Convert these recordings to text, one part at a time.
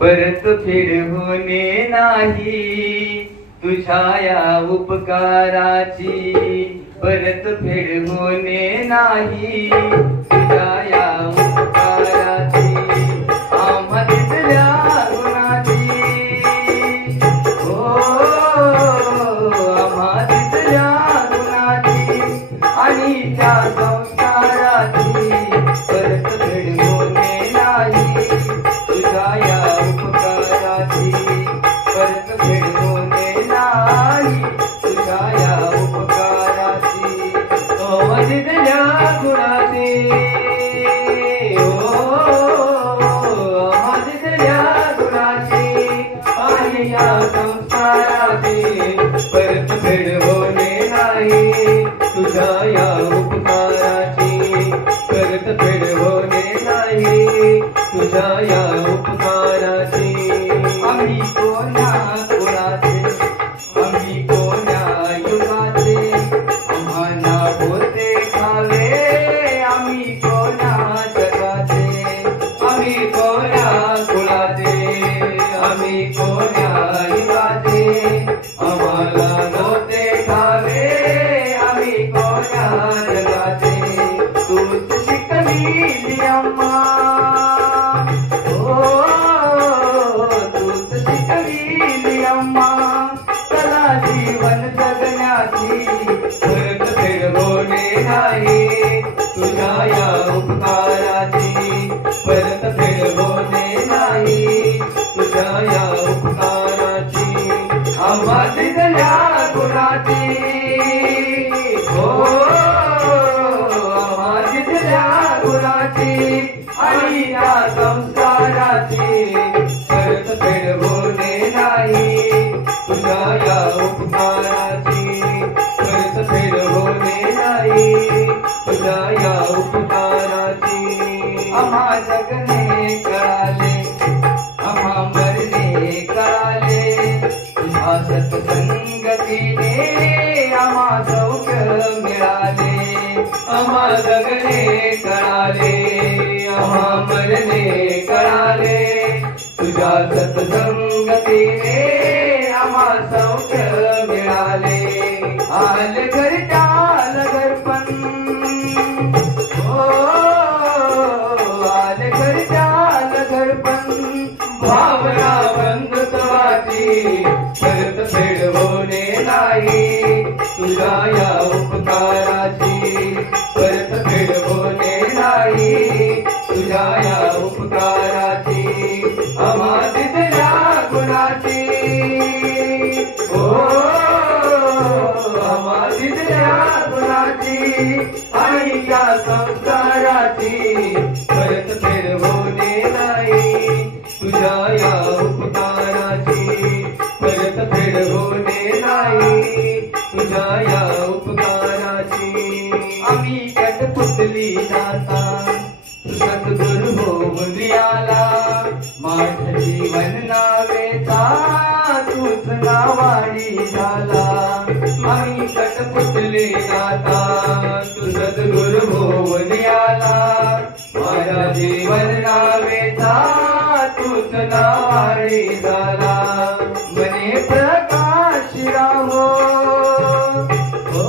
परत फेड होणे नाही तुझ्या या उपकाराची, परत फेड होणे नाही तुझ्या या उपकाराची. आम्हा दिसल्या गुणाची, हो आम्हा दिसल्या गुणाची आणि त्या संस्काराची, परत फेड होणे नाही तुझ्या या उपकाराची, परत फेड होणे नाही तुझ्या या उपकाराची. दिसल्या गुणाची, दिसल्या गुणाची आणि या संस्काराची, परत फेड होणे नाही तुझ्या या उपकाराची, परत फेड होणे नाही तुझ्या या उपकाराची. आम्ही कोण्या कुळाचे, आम्ही कोण्या युगाचे, आम्हाला होते खावे, आम्ही कोण्या जगाचे, आम्ही कोण्या कुळाचे, आम्ही कोण्या युगाचे, आम्हाला होते खावे, आम्ही कोण्या जगाचे. तूच शिकविली आम्हा, हो तूच शिकविली आम्हा कला जीवन जगण्याची, परत फेड होणे नाही तुझ्या या उपकाराची, परत फेड होणे नाही तुझ्या या उपकाराची. आम्हा दिसल्या गुणाची, हो आम्हा दिसल्या गुणाची आणि या संस्काराची, परत फेड होणे नाही तुझ्या या उपकाराची, परत फेड होणे नाही तुझ्या या उपकाराची. आम्हा जगणे कळाले, आम्हा मरणे कळाले, तुझ्या सत्संगतीने आम्हा सौख्य मिळाले. आम्हा जगणे कळाले, आम्हा मरणे कळाले, तुझ्या सत्संगतीने आम्हा सौख्य मिळाले. आल घरटाल घरपण, हो आल घरटाल घरपण, भावना बंधुत्वाची, परत फेड होणे नाही तुझ्या या उपकाराची, परत फेड होणे नाही तुझ्या या उपकाराची. आम्हा दिसल्या गुणाची, हो आम्हा दिसल्या गुणाची आणि त्या संस्काराची, परत फेड होणे नाही तुझ्या या उपकाराची, परत फेड होणे नाही तुझ्या या उपकाराची. आम्ही कटपुतली जाता सद्गुरु होऊन आला, माझ जीवन नावेचा तूच नावाडी झाला. आम्ही कटपुतली जाता तू सद्गुरु होऊन आला, माझ्या जीवन नावेचा तूच नावाडी झाला. मने प्रकाश राहो, हो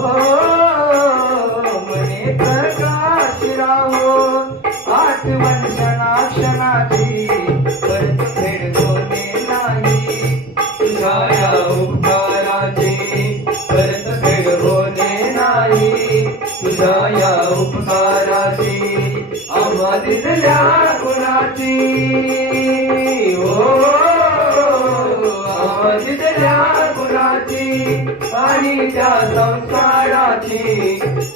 मने प्रकाश राहो, आठवण क्षणाक्षणाची, परत फेड होणे नाही तुझ्या या उपकाराची, परत फेड होणे नाही तुझ्या या उपकाराची. आम्हा दिसल्या गुणाची, हो आम्हा दिसल्या गुणाची आणि त्या संस्काराची,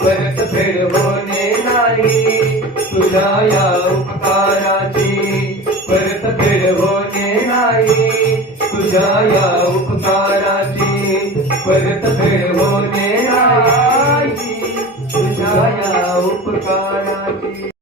परत फेड होणे नाही तुझ्या या उपकाराची, परत फेड होणे नाही तुझ्या या उपकाराची, परत फेड होणे नाही तुझ्या या उपकाराची.